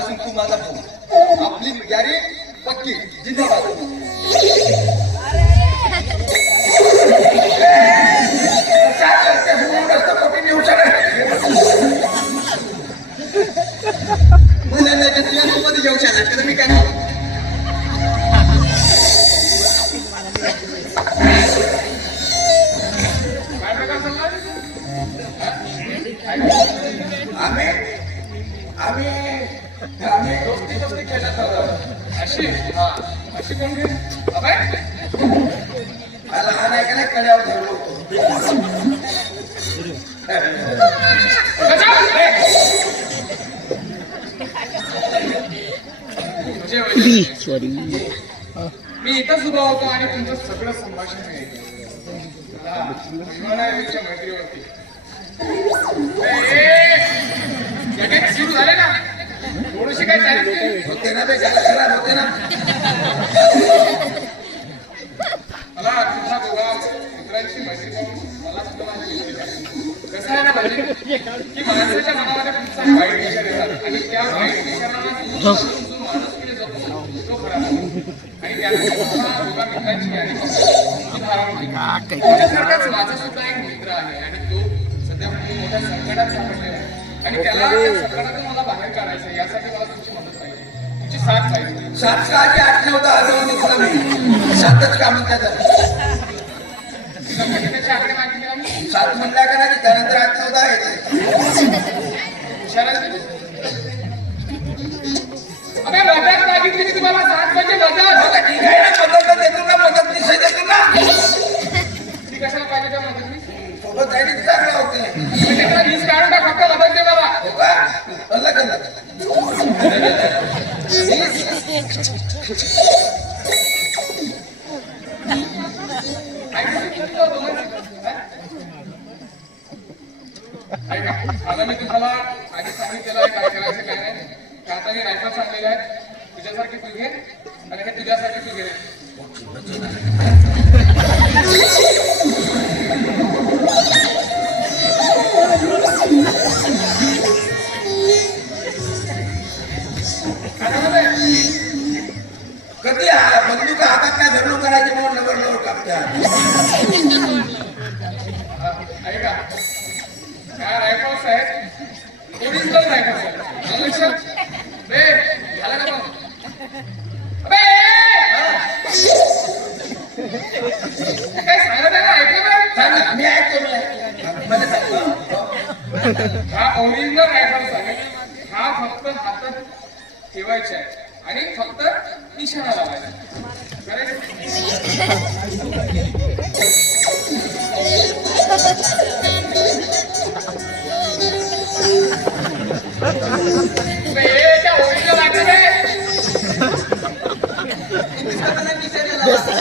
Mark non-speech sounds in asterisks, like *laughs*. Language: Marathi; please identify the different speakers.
Speaker 1: आजपासून तू माझा भाऊ आपली गॅरी पक्की जिंदाबाद
Speaker 2: Ha ha ha!
Speaker 1: लक्ष
Speaker 3: कोण घे अभय
Speaker 2: लहान आहे का नाही कड्यावर धरलो
Speaker 3: सॉरी मी इथंच उभा होतो आणि तुमचं सगळं संभाषण ऐकलं. मैत्रीवरती सुरू झाले ना थोडीशी काय चालेल नाही.
Speaker 2: होते ना खराब होते ना
Speaker 3: मला तुमच्या दोघा मित्रांची मैत्री पाहून मला वाटते. कसं आहे ना म्हणजे की माणसाच्या मनामध्ये खूप वाईट विचार येतात. आणि त्या वाईट विचारांना तो खरा माणूस. आणि त्यानंतर दोघा मित्रांची यादी माझा सुद्धा एक मित्र आहे. आणि तो सध्या खूप मोठ्या संकटात सापडलेला आहे. आणि त्याला त्या संकटातून मला बाहेर काढायचं. यासाठी मला तुमची मदत पाहिजे. तुमची साथ पाहिजे.
Speaker 2: सात सहाची आठ नव्हता हरवून निघला मी सातच का म्हणतात सात म्हणला का नाही त्यानंतर आठ नव्हता *laughs* आहे
Speaker 3: आता मी तुम्हाला आधी सांगितलेलं आहे काय करायचं काय नाही. का आता मी रायफल सांगलेलं आहे. तुझ्यासारखी तुझे आणि हे तुझ्यासाठी तुझे
Speaker 2: बंदूक हातात काय धरणू करायचे म्हणून नंबर नवर कापत्या.
Speaker 3: ऐका काय रायफल्स आहेत ओरिजिनल रायफल्स आहेत आलं लक्षात बे झालं का! काय सांगत आहे ना ऐकलं बे? सांग
Speaker 2: मी ऐकतो सांग.
Speaker 3: हा ओरिजिनल रायफल्स आहे हा फक्त हातात ठेवायचा आहे. आणि फक्त निशाणा लावायचा.
Speaker 1: *laughs*